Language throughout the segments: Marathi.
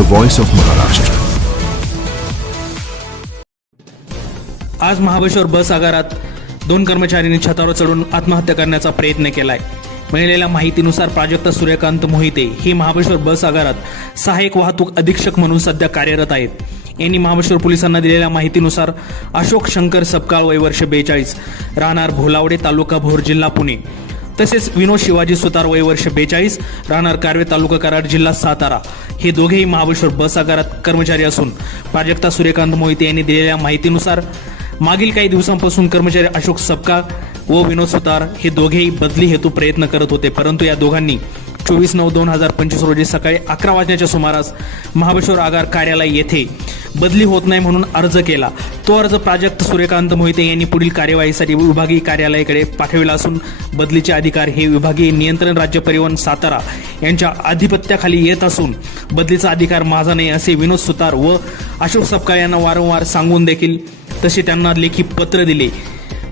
the voice of Maharashtra. आज महाबळेश्वर बस आगारात दोन कर्मचाऱ्यांनी छतावर चढून आत्महत्या करण्याचा प्रयत्न केलाय. मिळालेल्या माहितीनुसार प्राजक्ता सूर्यकांत मोहिते ही महाबळेश्वर बस आगारात सहाय्यक वाहतूक अधीक्षक म्हणून सध्या कार्यरत आहेत. यांनी महाबळेश्वर पोलिसांना दिलेल्या माहितीनुसार अशोक शंकर सपकाळ वय वर्ष बेचाळीस राहणार भोलावडे तालुका भोर जिल्हा पुणे. तसेच विनोद शिवाजी सुतार वय वर्ष बेचाळीस राहणार कारवे तालुका कराड जिल्हा सातारा. हे दोघेही महाबळेश्वर बस आगारात कर्मचारी असून प्राजक्ता सूर्यकांत मोहिते यांनी दिलेल्या माहितीनुसार मागील काही दिवसांपासून कर्मचारी अशोक सपका व विनोद सुतार हे दोघेही बदली हेतू प्रयत्न करत होते. परंतु या दोघांनी चोवीस नऊ दोन हजार पंचवीस रोजी सकाळी अकरा वाजण्याच्या सुमारास महाबळेश्वर आगार कार्यालय येथे बदली होत नाही म्हणून अर्ज केला. तो अर्ज प्राजक्त सूर्यकांत मोहिते यांनी पुढील कार्यवाहीसाठी विभागीय कार्यालयाकडे पाठविला असून बदलीचे अधिकार हे विभागीय नियंत्रण राज्य परिवहन सातारा यांच्या आधिपत्याखाली येत असून बदलीचा अधिकार माझा नाही असे विनोद सुतार व अशोक सपकाळ यांना वारंवार सांगून देखील तसे त्यांना लेखी पत्र दिले.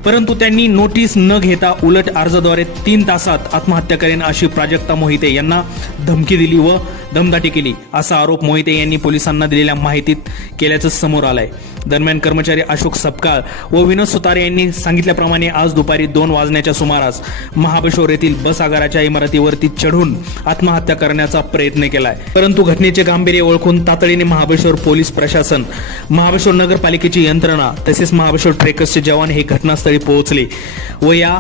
परंतु त्यांनी नोटीस न घेता उलट अर्जाद्वारे तीन तासात आत्महत्या करेन अशी प्राजक्ता मोहिते यांना धमकी दिली व दमदाटी केली. असा आरोप मोहिते यांनी पोलिसांना दिलेल्या माहितीत केल्याचं समोर आलंय. दरम्यान कर्मचारी अशोक सपकाळ व विनोद सुतारे यांनी सांगितल्याप्रमाणे आज दुपारी दोन वाजण्याच्या सुमारास महाबळेश्वर येथील बस आगाराच्या इमारतीवरती चढून आत्महत्या करण्याचा प्रयत्न केलाय. परंतु घटनेचे गांभीर्य ओळखून तातडीने महाबळेश्वर पोलीस प्रशासन महाबळेश्वर नगरपालिकेची यंत्रणा तसेच महाबळेश्वर ट्रेकर्सचे जवान हे घटनास्थळी पोहोचले व या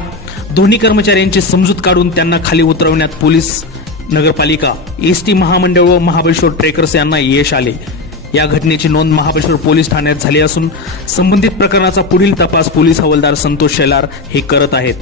दोन्ही कर्मचाऱ्यांची समजूत काढून त्यांना खाली उतरवण्यात पोलीस नगरपालिका एस टी महामंडळ व महाबळेश्वर ट्रेकर्स यांना यश आले. या घटनेची नोंद महाबळेश्वर पोलीस ठाण्यात झाली असून संबंधित प्रकरणाचा पुढील तपास पोलीस हवालदार संतोष शेलार हे करत आहेत.